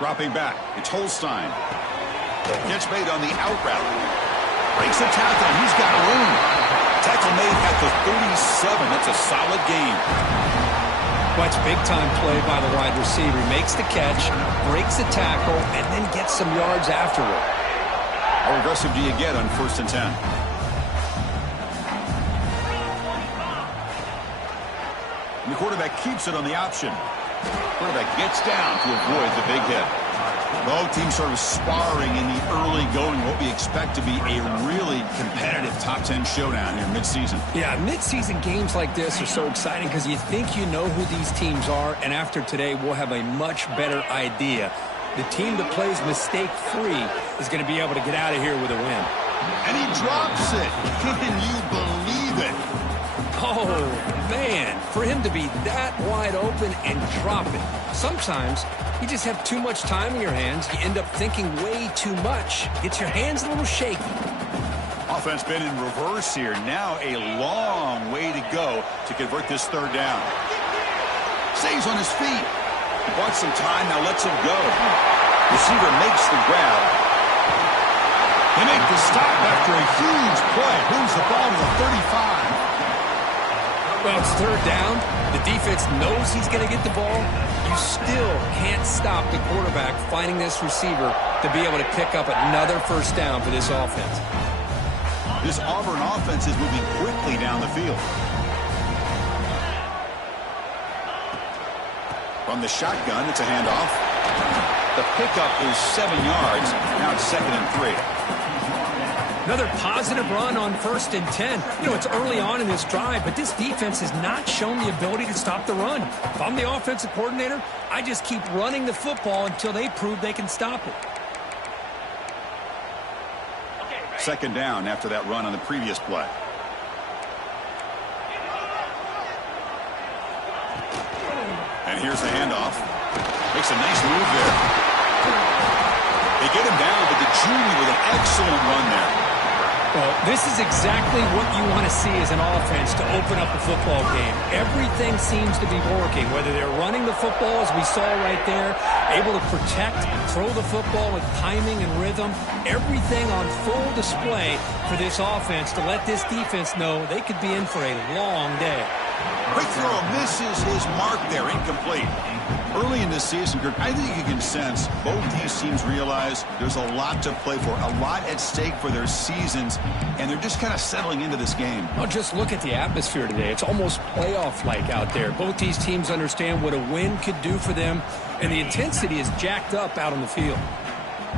Dropping back, it's Holstein. Gets made on the out route. Breaks the tackle, and he's got room. Tackle made at the 37. That's a solid game. Watch big-time play by the wide receiver. Makes the catch, breaks the tackle, and then gets some yards afterward. How aggressive do you get on 1st and 10? And the quarterback keeps it on the option. Quarterback gets down to avoid the big hit. Both teams sort of sparring in the early going, what we expect to be a really competitive top 10 showdown here midseason. Yeah, midseason games like this are so exciting because you think you know who these teams are, and after today we'll have a much better idea. The team that plays mistake-free is going to be able to get out of here with a win. And he drops it. Can you believe it? Oh, man, for him to be that wide open and drop it. Sometimes you just have too much time in your hands. You end up thinking way too much. Gets your hands a little shaky. Offense been in reverse here. Now a long way to go to convert this 3rd down. Stays on his feet. Wants some time, now lets him go. Receiver makes the grab. They make the stop after a huge play. Moves the ball to the 35. Well, it's 3rd down. The defense knows he's going to get the ball. You still can't stop the quarterback finding this receiver to be able to pick up another 1st down for this offense. This Auburn offense is moving quickly down the field. From the shotgun, it's a handoff. The pickup is 7 yards. Now it's 2nd and 3. Another positive run on 1st and 10. You know, it's early on in this drive, but this defense has not shown the ability to stop the run. If I'm the offensive coordinator, I just keep running the football until they prove they can stop it. 2nd down after that run on the previous play. And here's the handoff. Makes a nice move there. They get him down, but the junior with an excellent run there. Well, this is exactly what you want to see as an offense to open up a football game. Everything seems to be working, whether they're running the football, as we saw right there, able to protect, throw the football with timing and rhythm, everything on full display for this offense to let this defense know they could be in for a long day. Quick throw misses his mark there, incomplete. Early in this season, Kirk, I think you can sense both these teams realize there's a lot to play for, a lot at stake for their seasons, and they're just kind of settling into this game. Well, just look at the atmosphere today. It's almost playoff-like out there. Both these teams understand what a win could do for them, and the intensity is jacked up out on the field.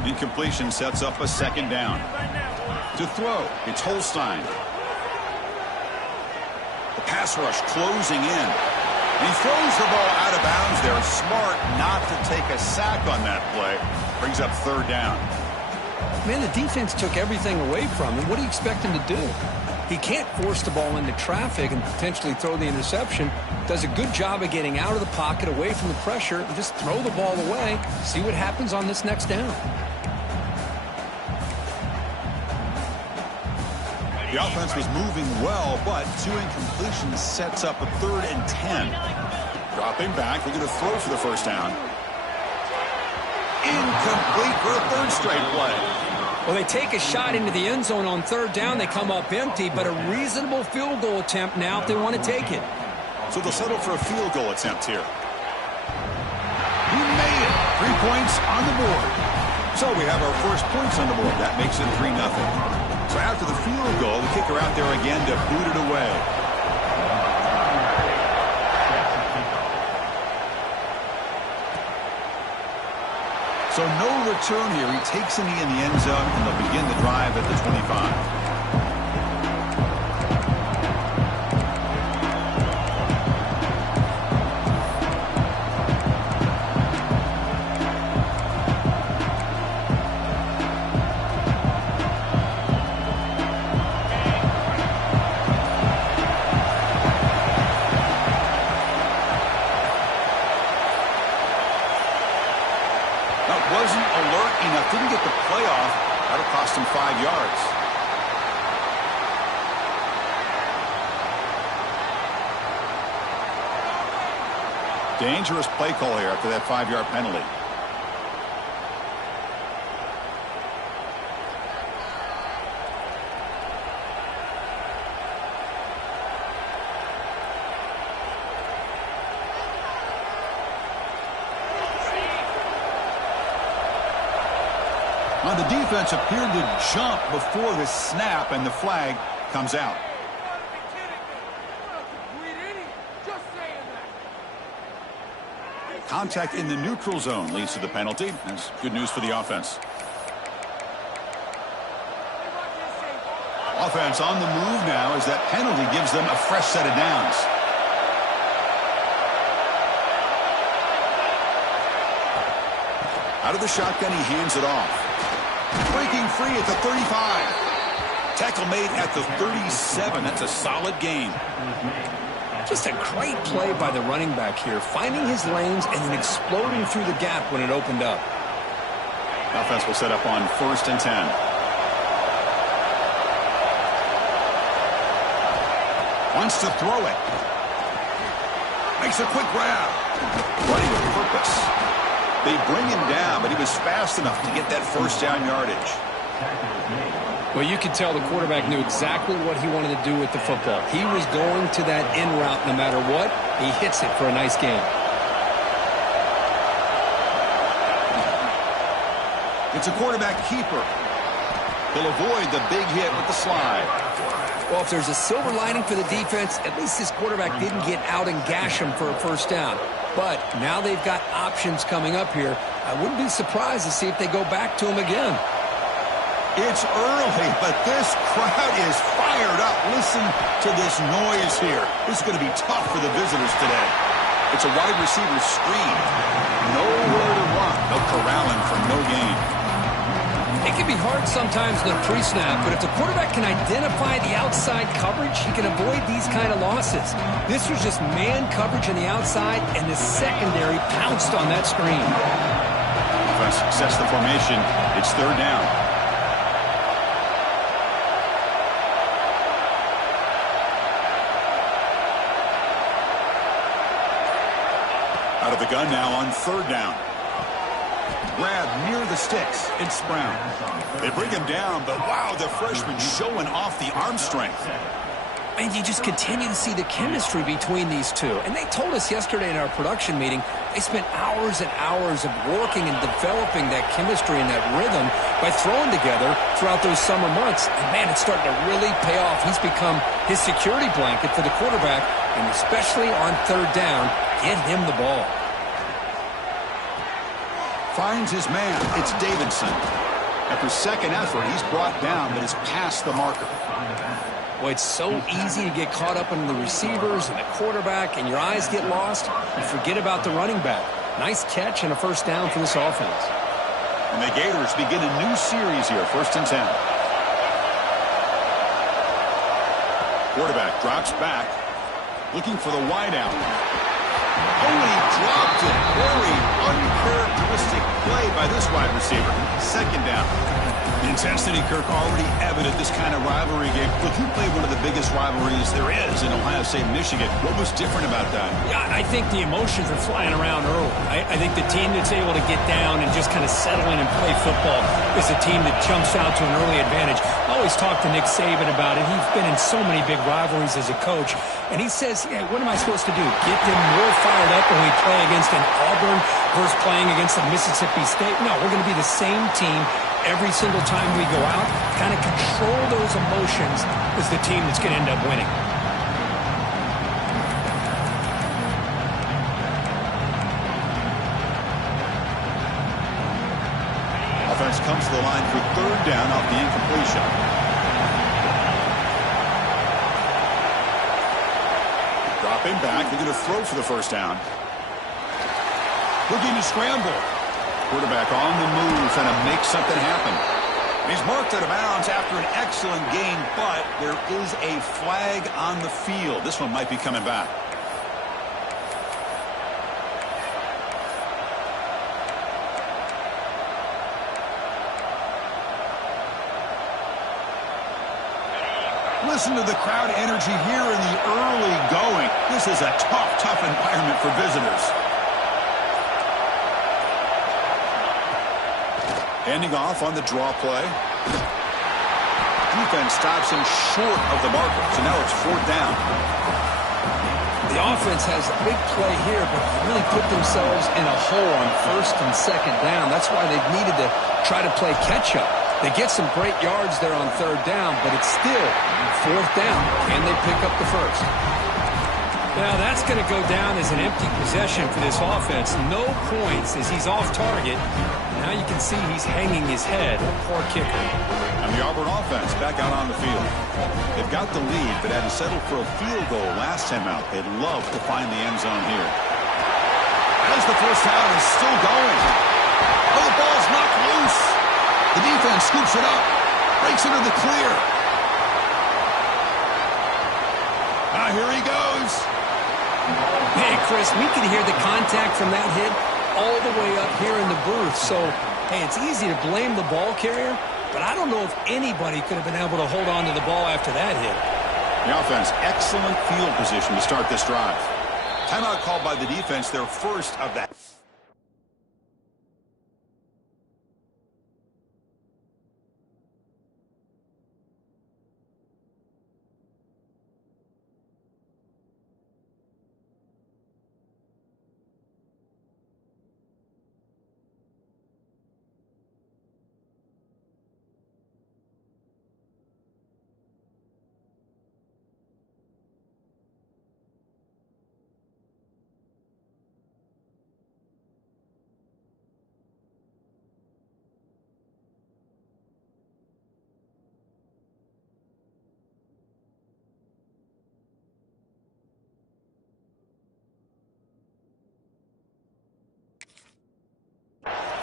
Incompletion sets up a 2nd down. To throw, it's Holstein. The pass rush closing in. And he throws the ball out of bounds there. Smart not to take a sack on that play. Brings up 3rd down. Man, the defense took everything away from him. What do you expect him to do? He can't force the ball into traffic and potentially throw the interception. Does a good job of getting out of the pocket, away from the pressure, and just throw the ball away. See what happens on this next down. The offense was moving well, but 2 incompletions sets up a 3rd and 10. Dropping back, looking to throw for the 1st down. Incomplete for a 3rd straight play. Well, they take a shot into the end zone on 3rd down. They come up empty, but a reasonable field goal attempt now if they want to take it. So they'll settle for a field goal attempt here. He made it. 3 points on the board. So we have our first points on the board. That makes it 3-0. So after the field goal, the kicker out there again to boot it away. So no return here. He takes it in the end zone, and they'll begin the drive at the 25. Wasn't alert enough, didn't get the playoff. That'll cost him 5 yards. Dangerous play call here after that 5-yard penalty. Now, the defense appeared to jump before the snap, and the flag comes out. Contact in the neutral zone leads to the penalty. That's good news for the offense. Offense on the move now as that penalty gives them a fresh set of downs. Out of the shotgun, he hands it off. Breaking free at the 35. Tackle made at the 37. That's a solid gain. Just a great play by the running back here, finding his lanes and then exploding through the gap when it opened up. Offense will set up on 1st and 10. Wants to throw it. Makes a quick grab. Running with purpose. They bring him down, but he was fast enough to get that first down yardage. Well, you could tell the quarterback knew exactly what he wanted to do with the football. He was going to that in route no matter what. He hits it for a nice gain. It's a quarterback keeper. He'll avoid the big hit with the slide. Well, if there's a silver lining for the defense, at least this quarterback didn't get out and gash him for a first down. But now they've got options coming up here. I wouldn't be surprised to see if they go back to him again. It's early, but this crowd is fired up. Listen to this noise here. This is going to be tough for the visitors today. It's a wide receiver screen. Nowhere to run. They'll corral him for no gain. It can be hard sometimes in the pre-snap, but if the quarterback can identify the outside coverage, he can avoid these kind of losses. This was just man coverage on the outside, and the secondary pounced on that screen. Offense sets the formation. It's 3rd down. Out of the gun now on 3rd down. Grab near the sticks. It's Brown. They bring him down, but wow, the freshman showing off the arm strength. And you just continue to see the chemistry between these two. And they told us yesterday in our production meeting, they spent hours and hours of working and developing that chemistry and that rhythm by throwing together throughout those summer months. And man, it's starting to really pay off. He's become his security blanket for the quarterback, and especially on 3rd down, get him the ball. Finds his man. It's Davidson. After second effort, he's brought down, but is past the marker. Well, it's so easy to get caught up in the receivers and the quarterback, and your eyes get lost. You forget about the running back. Nice catch and a first down for this offense. And the Gators begin a new series here, 1st and 10. Quarterback drops back, looking for the wideout. Oh, he dropped it. Very uncharacteristic play by this wide receiver. 2nd down. The intensity, Kirk, already evident this kind of rivalry game. Look, you played one of the biggest rivalries there is in Ohio State, Michigan. What was different about that? Yeah, I think the emotions are flying around early. I think the team that's able to get down and just kind of settle in and play football is a team that jumps out to an early advantage. I always talk to Nick Saban about it. He's been in so many big rivalries as a coach. And he says, yeah, what am I supposed to do? Get them more fired up when we play against an Auburn versus playing against a Mississippi State? No, we're going to be the same team every single time we go out. Kind of control those emotions as the team that's going to end up winning. Offense comes to the line for 3rd down off the incompletion. Dropping back. They're going to throw for the first down. Looking to scramble. Quarterback on the move, trying to make something happen. He's marked out of bounds after an excellent gain, but there is a flag on the field. This one might be coming back. Listen to the crowd energy here in the early going. This is a tough environment for visitors. Handing off on the draw play. Defense stops him short of the marker, so now it's 4th down. The offense has a big play here, but they really put themselves in a hole on first and second down. That's why they've needed to try to play catch-up. They get some great yards there on third down, but it's still fourth down. Can they pick up the first? Now, that's going to go down as an empty possession for this offense. No points as he's off target. Now you can see he's hanging his head. Poor kicker. And the Auburn offense back out on the field. They've got the lead, but hadn't settled for a field goal last time out. They'd love to find the end zone here. As the first down is still going. Oh, the ball's knocked loose. The defense scoops it up. Breaks into the clear. Here he goes. Hey, Chris, we could hear the contact from that hit all the way up here in the booth. So, hey, it's easy to blame the ball carrier, but I don't know if anybody could have been able to hold on to the ball after that hit. The offense, excellent field position to start this drive. Timeout called by the defense, their first of that.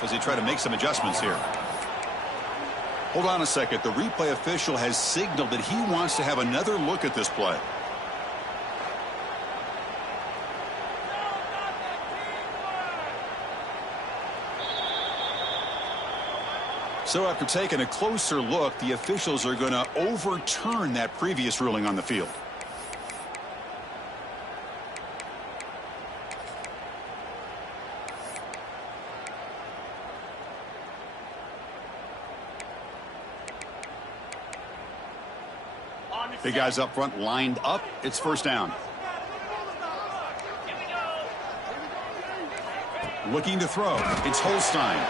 As they try to make some adjustments here. Hold on a second. The replay official has signaled that he wants to have another look at this play. So after taking a closer look, the officials are going to overturn that previous ruling on the field. Big guys up front lined up. It's first down. Looking to throw. It's Holstein.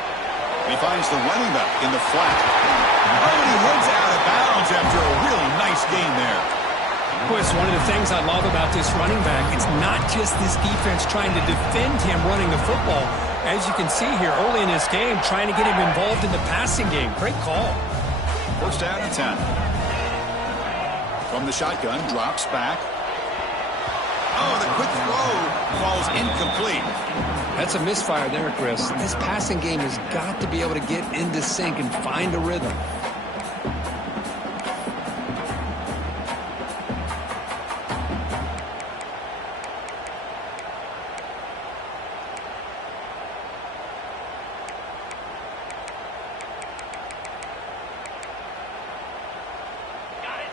He finds the running back in the flat. Oh, and he heads out of bounds after a really nice gain there. Chris, one of the things I love about this running back, it's not just this defense trying to defend him running the football. As you can see here early in this game, trying to get him involved in the passing game. Great call. First down and 10. From the shotgun, drops back. Oh, the quick throw falls incomplete. That's a misfire there, Chris. This passing game has got to be able to get into sync and find a rhythm.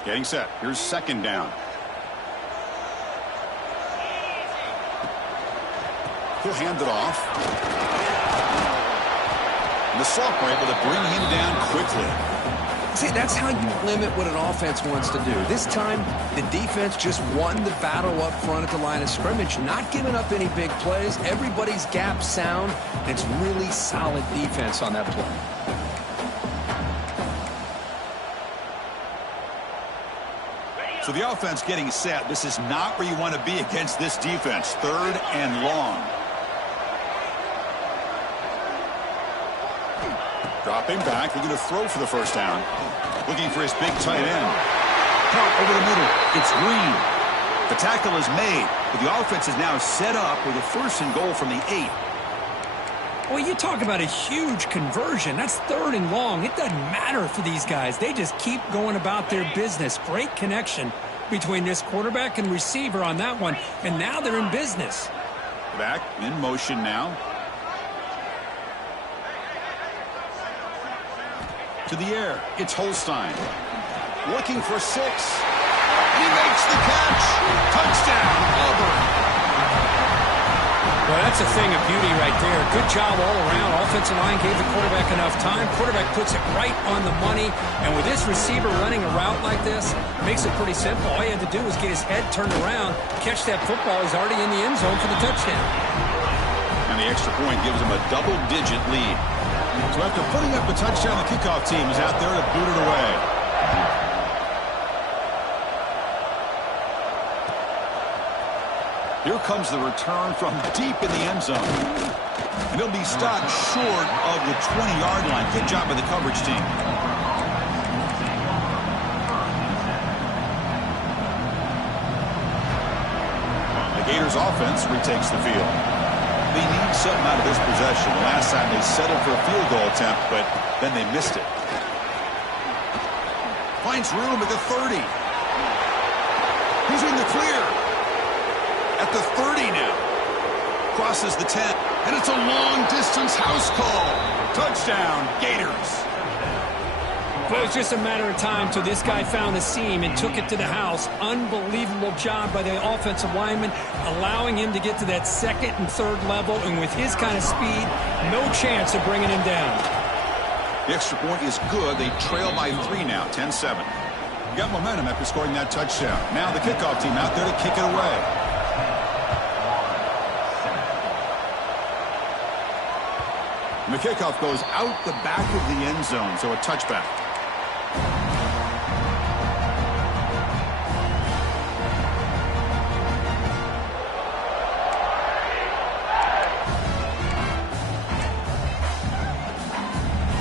Getting set. Here's second down. He'll hand it off. And the sophomore able to bring him down quickly. See, that's how you limit what an offense wants to do. This time, the defense just won the battle up front at the line of scrimmage, not giving up any big plays. Everybody's gap sound. It's really solid defense on that play. So the offense getting set. This is not where you want to be against this defense. Third and long. Dropping back. They're going to throw for the first down. Looking for his big tight end. Caught over the middle. It's Green. The tackle is made. But the offense is now set up with a first and goal from the 8. Well, you talk about a huge conversion. That's third and long. It doesn't matter for these guys. They just keep going about their business. Great connection between this quarterback and receiver on that one. And now they're in business. Back in motion now. To the air. It's Holstein. Looking for 6. He makes the catch. Touchdown, Auburn. Well, that's a thing of beauty right there. Good job all around. Offensive line gave the quarterback enough time. Quarterback puts it right on the money. And with this receiver running a route like this, makes it pretty simple. All he had to do was get his head turned around, catch that football. He's already in the end zone for the touchdown. And the extra point gives him a double-digit lead. So after putting up the touchdown, the kickoff team is out there to boot it away. Here comes the return from deep in the end zone. And he'll be stopped short of the 20-yard line. Good job by the coverage team. The Gators offense retakes the field. They need something out of this possession. Last time they settled for a field goal attempt, but then they missed it. Finds room at the 30. He's in the clear. At the 30 now. Crosses the 10. And it's a long-distance house call. Touchdown, Gators. Well, it was just a matter of time till this guy found the seam and took it to the house. Unbelievable job by the offensive lineman, allowing him to get to that second and third level. And with his kind of speed, no chance of bringing him down. The extra point is good. They trail by 3 now, 10-7. Got momentum after scoring that touchdown. Now the kickoff team out there to kick it away. And the kickoff goes out the back of the end zone, so a touchback.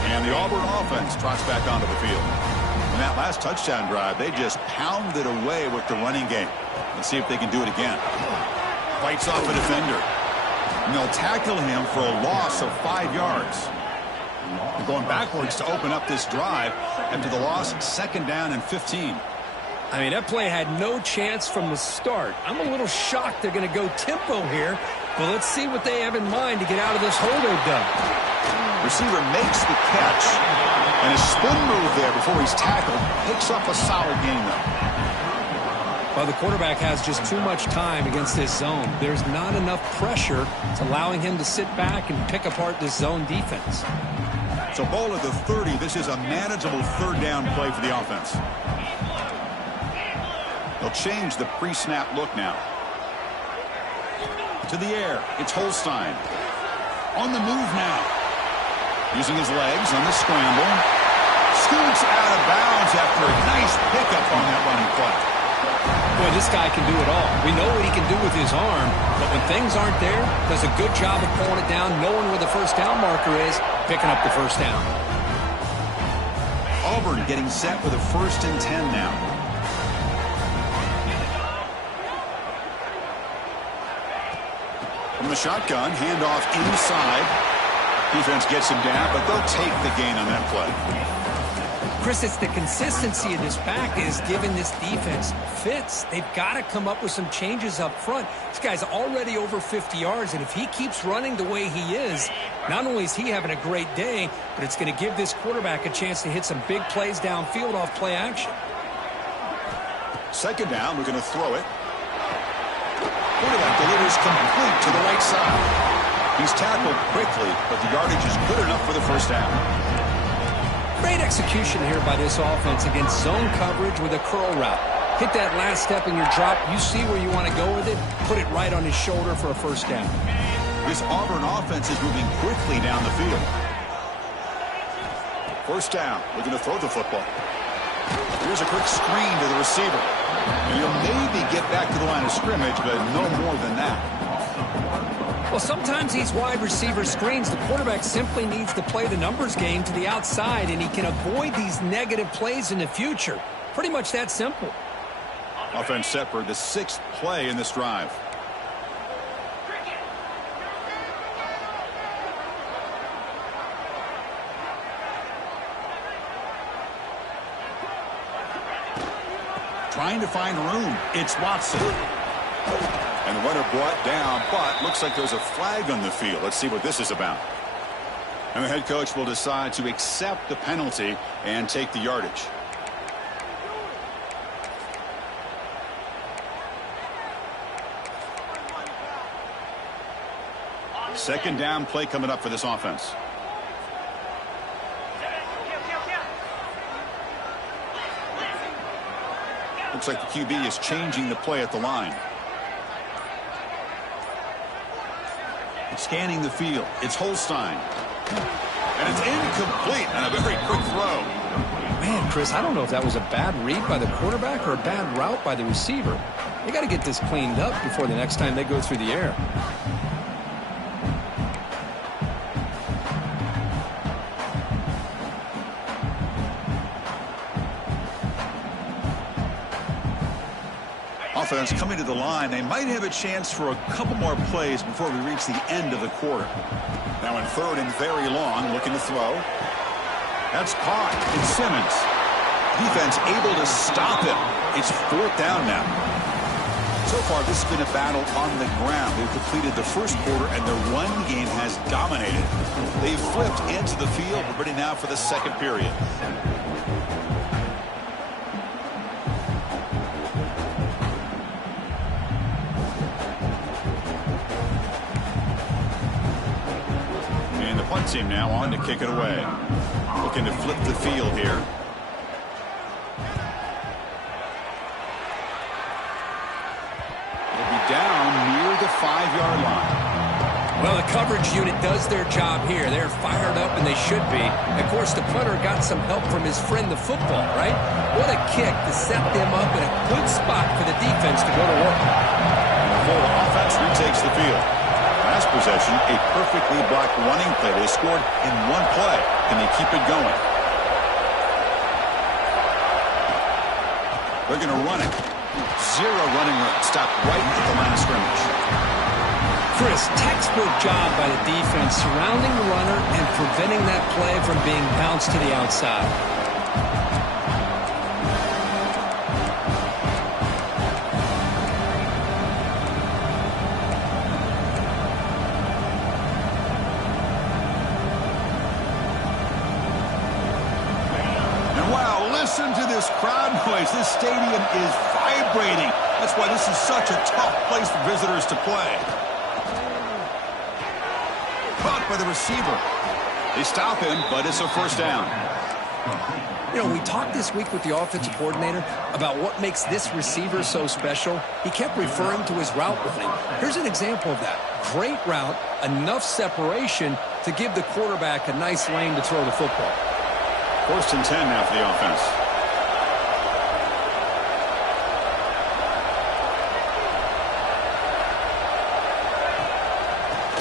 And the Auburn offense trots back onto the field. In that last touchdown drive, they just pounded away with the running game. Let's see if they can do it again. Fights off a defender. And they'll tackle him for a loss of 5 yards. They're going backwards to open up this drive after the loss, 2nd down and 15. I mean, that play had no chance from the start. I'm a little shocked they're going to go tempo here, but let's see what they have in mind to get out of this hole they've done. Receiver makes the catch, and a spin move there before he's tackled. Picks up a solid gain, though. Well, the quarterback has just too much time against this zone. There's not enough pressure. It's allowing him to sit back and pick apart this zone defense. So ball at the 30. This is a manageable 3rd down play for the offense. They'll change the pre-snap look now. To the air. It's Holstein. On the move now. Using his legs on the scramble. Scoots out of bounds after a nice pickup on that running play. Boy, this guy can do it all. We know what he can do with his arm, but when things aren't there, does a good job of pulling it down, knowing where the first down marker is, picking up the first down. Auburn getting set with a 1st and 10 now. From the shotgun, handoff inside. Defense gets him down, but they'll take the gain on that play. Chris, it's the consistency of this back is giving this defense fits. They've got to come up with some changes up front. This guy's already over 50 yards, and if he keeps running the way he is, not only is he having a great day, but it's going to give this quarterback a chance to hit some big plays downfield off play action. 2nd down, we're going to throw it. Quarterback delivers complete to the right side. He's tackled quickly, but the yardage is good enough for the first down. Great execution here by this offense against zone coverage with a curl route. Hit that last step in your drop. You see where you want to go with it. Put it right on his shoulder for a first down. This Auburn offense is moving quickly down the field. First down. We're going to throw the football. Here's a quick screen to the receiver. And he'll maybe get back to the line of scrimmage, but no more than that. Well, sometimes these wide receiver screens, the quarterback simply needs to play the numbers game to the outside, and he can avoid these negative plays in the future. Pretty much that simple. Offense set for the 6th play in this drive. Trying to find room. It's Watson. And the runner brought down, but looks like there's a flag on the field. Let's see what this is about. And the head coach will decide to accept the penalty and take the yardage. Second down play coming up for this offense. Looks like the QB is changing the play at the line. Scanning the field. It's Holstein. And it's incomplete and a very quick throw. Man, Chris, I don't know if that was a bad read by the quarterback or a bad route by the receiver. They got to get this cleaned up before the next time they go through the air. Offense coming to the line. They might have a chance for a couple more plays before we reach the end of the quarter. Now in third and very long, looking to throw. That's caught. It's Simmons. Defense able to stop him. It's fourth down now. So far, this has been a battle on the ground. They've completed the first quarter, and their run game has dominated. They've flipped into the field. We're ready now for the second period. Team now on to kick it away. Looking to flip the field here. It'll be down near the 5-yard line. Well, the coverage unit does their job here. They're fired up, and they should be. Of course, the punter got some help from his friend, the football, right? What a kick to set them up in a good spot for the defense to go to work. And the whole offense retakes the field. Last possession, a perfectly blocked running play. They scored in one play. Can they keep it going? They're going to run it. Zero running room. Stop right at the line of scrimmage. Chris, textbook job by the defense surrounding the runner and preventing that play from being bounced to the outside. Listen to this crowd noise. This stadium is vibrating. That's why this is such a tough place for visitors to play. Caught by the receiver. They stop him, but it's a first down. You know, we talked this week with the offensive coordinator about what makes this receiver so special. He kept referring to his route running. Here's an example of that. Great route, enough separation to give the quarterback a nice lane to throw the football. First and 10 now for the offense.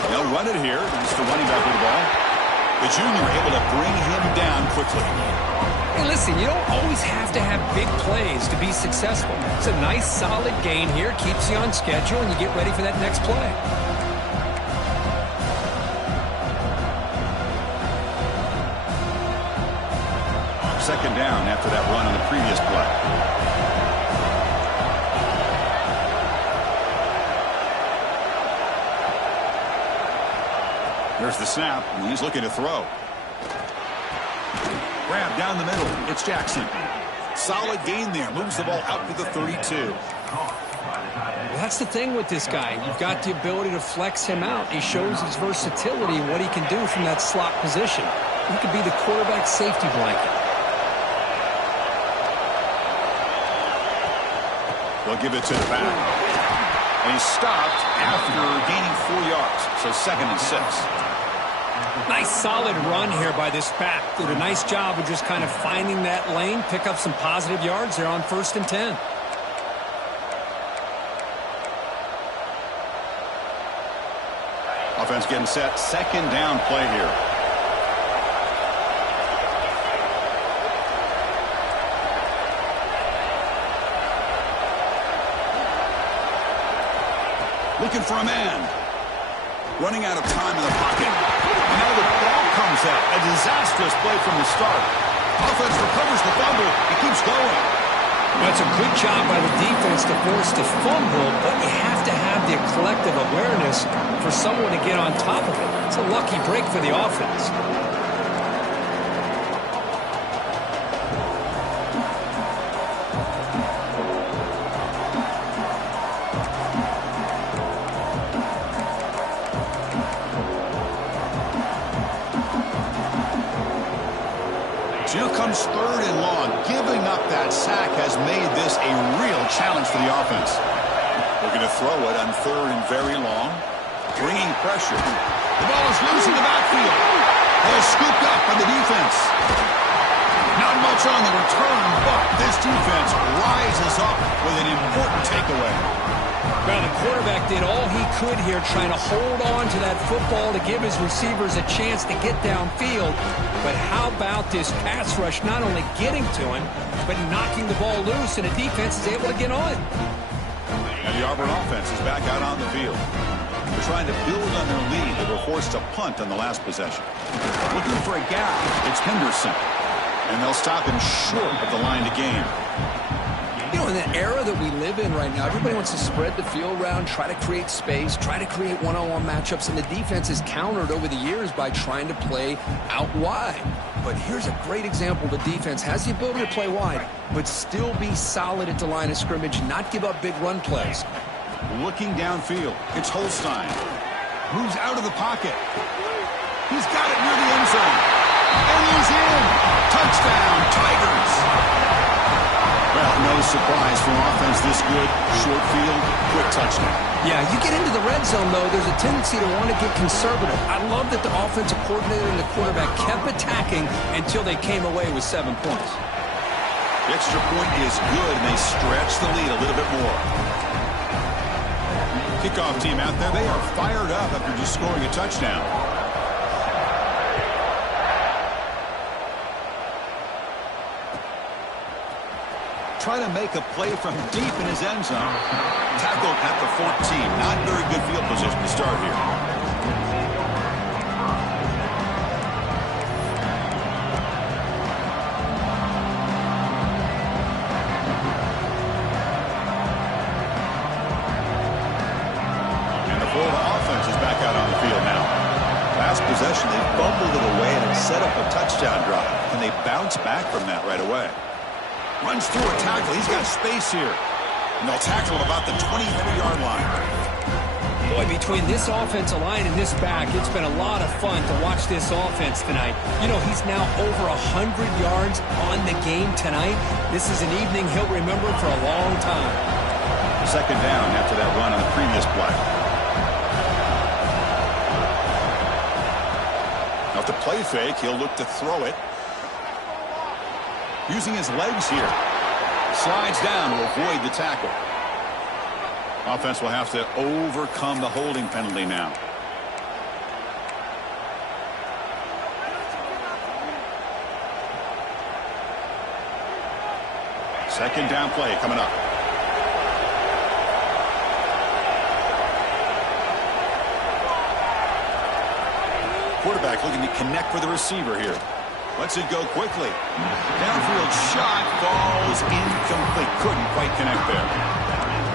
They'll run it here. It's the running back with the ball. The junior able to bring him down quickly. Hey, listen, you don't always have to have big plays to be successful. It's a nice, solid gain here. Keeps you on schedule, and you get ready for that next play. Second down after that run on the previous play. There's the snap, and he's looking to throw. Grab down the middle. It's Jackson. Solid gain there. Moves the ball out to the 32. Well, that's the thing with this guy. You've got the ability to flex him out. He shows his versatility and what he can do from that slot position. He could be the quarterback safety blanket. They'll give it to the back. And he's stopped after gaining 4 yards. So second and 6. Nice solid run here by this back. Did a nice job of just kind of finding that lane, pick up some positive yards there on first and 10. Offense getting set. Second down play here. Looking for a man. Running out of time in the pocket. And now the ball comes out. A disastrous play from the start. Offense recovers the fumble. It keeps going. That's a good job by the defense to force the fumble, but you have to have the collective awareness for someone to get on top of it. It's a lucky break for the offense. has made this a real challenge for the offense. Looking to throw it on 3rd and very long. Bringing pressure. The ball is loose in the backfield. They're scooped up by the defense. Not much on the return, but this defense rises up with an important takeaway. Well, the quarterback did all he could here trying to hold on to that football to give his receivers a chance to get downfield. But how about this pass rush not only getting to him, but knocking the ball loose, and the defense is able to get on it. And the Auburn offense is back out on the field. They're trying to build on their lead. They were forced to punt on the last possession. Looking for a gap. It's Henderson. And they'll stop him short of the line to gain. You know, in the era that we live in right now, everybody wants to spread the field around, try to create space, try to create one-on-one matchups, and the defense is countered over the years by trying to play out wide. But here's a great example. The defense has the ability to play wide, but still be solid at the line of scrimmage, not give up big run plays. Looking downfield, it's Holstein. Moves out of the pocket. He's got it near the end zone. And he's in. Touchdown, Tigers. Well, no surprise for offense this good. Short field, quick touchdown. Yeah, you get into the red zone, though, there's a tendency to want to get conservative. I love that the offensive coordinator and the quarterback kept attacking until they came away with 7 points. The extra point is good, and they stretch the lead a little bit more. Kickoff team out there, they are fired up after just scoring a touchdown. Try to make a play from deep in his end zone. Tackled at the 14. Not very good field position to start here. And the Florida offense is back out on the field now. Last possession, they fumbled it away and it set up a touchdown drive. Can they bounce back from that right away? Runs through a tackle. He's got space here. And they'll tackle him about the 23-yard line. Boy, between this offensive line and this back, it's been a lot of fun to watch this offense tonight. You know, he's now over 100 yards on the game tonight. This is an evening he'll remember for a long time. Second down after that run on the previous play. Now, if the play fake, he'll look to throw it. Using his legs here. Slides down to avoid the tackle. Offense will have to overcome the holding penalty now. Second down play coming up. Quarterback looking to connect with the receiver here. Lets it go quickly. Downfield shot falls incomplete. Couldn't quite connect there.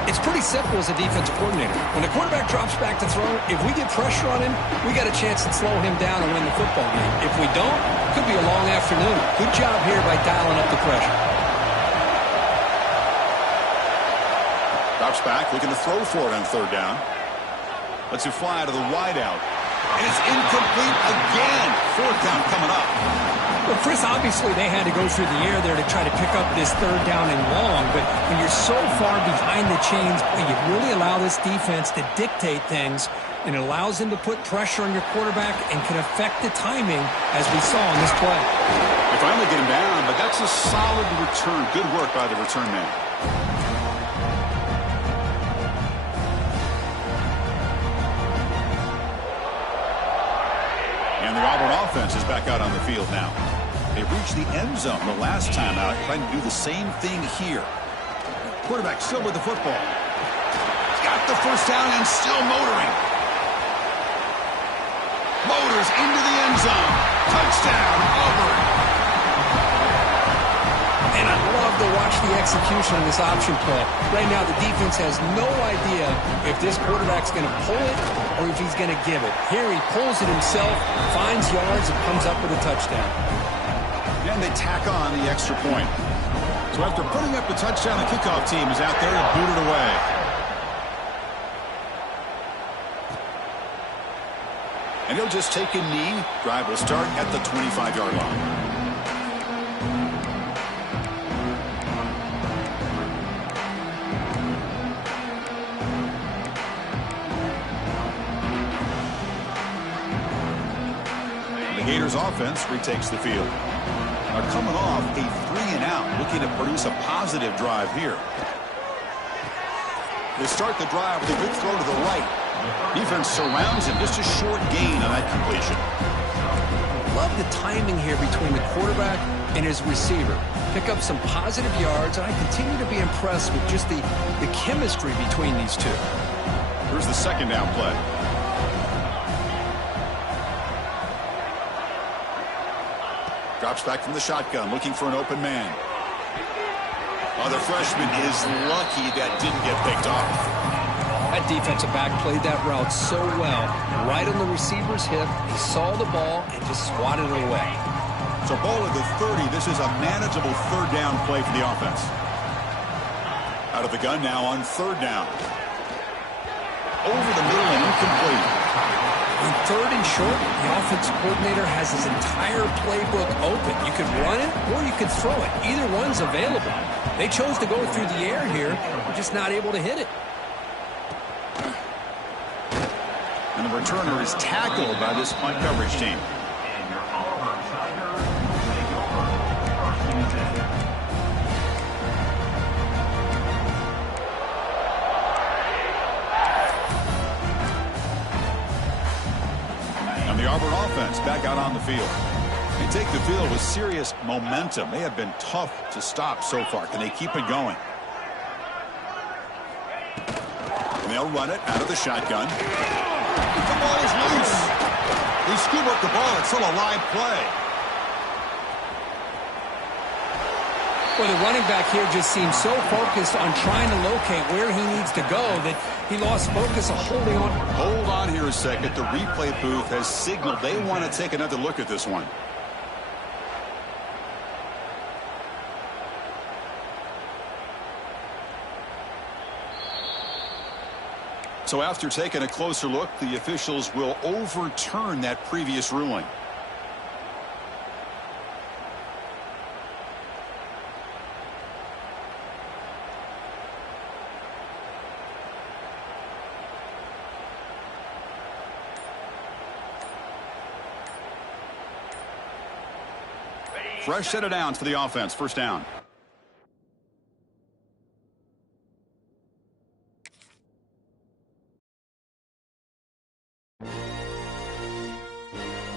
It's pretty simple as a defensive coordinator. When the quarterback drops back to throw, if we get pressure on him, we got a chance to slow him down and win the football game. If we don't, it could be a long afternoon. Good job here by dialing up the pressure. Drops back, looking to throw for it on third down. Lets it fly to the wideout. And it's incomplete again. Fourth down coming up. Well, Chris, obviously they had to go through the air there to try to pick up this third down and long, but when you're so far behind the chains, you really allow this defense to dictate things, and it allows them to put pressure on your quarterback and can affect the timing, as we saw in this play. They finally get him down, but that's a solid return. Good work by the return man. And the Auburn offense is back out on the field now. They reached the end zone the last time out, trying to do the same thing here. Quarterback still with the football. He's got the first down and still motoring. Motors into the end zone. Touchdown, Auburn. And I love to watch the execution of this option play. Right now, the defense has no idea if this quarterback's going to pull it or if he's going to give it. Here he pulls it himself, finds yards, and comes up with a touchdown. And they tack on the extra point. So after putting up the touchdown, the kickoff team is out there to boot it away. And he'll just take a knee. Drive will start at the 25-yard line. Bears offense retakes the field. Now coming off a 3-and-out, looking to produce a positive drive here. They start the drive with a good throw to the right. Defense surrounds him. Just a short gain on that completion. Love the timing here between the quarterback and his receiver. Pick up some positive yards, and I continue to be impressed with just the chemistry between these two. Here's the second down play. Drops back from the shotgun, looking for an open man. Oh, the freshman is lucky that didn't get picked off. That defensive back played that route so well. Right on the receiver's hip, he saw the ball and just swatted it away. So ball at the 30. This is a manageable third down play for the offense. Out of the gun now on third down. Over the middle and incomplete. On third and short, the offensive coordinator has his entire playbook open. You could run it or you could throw it. Either one's available. They chose to go through the air here. They're just not able to hit it. And the returner is tackled by this punt coverage team. And the Auburn offense back out on the field. They take the field with serious momentum. They have been tough to stop so far. Can they keep it going? And they'll run it out of the shotgun. The ball is loose. They scoop up the ball. It's still a live play. Well, the running back here just seems so focused on trying to locate where he needs to go that he lost focus of holding on. Hold on here a second. The replay booth has signaled they want to take another look at this one. So after taking a closer look, the officials will overturn that previous ruling. Fresh set of downs for the offense. First down.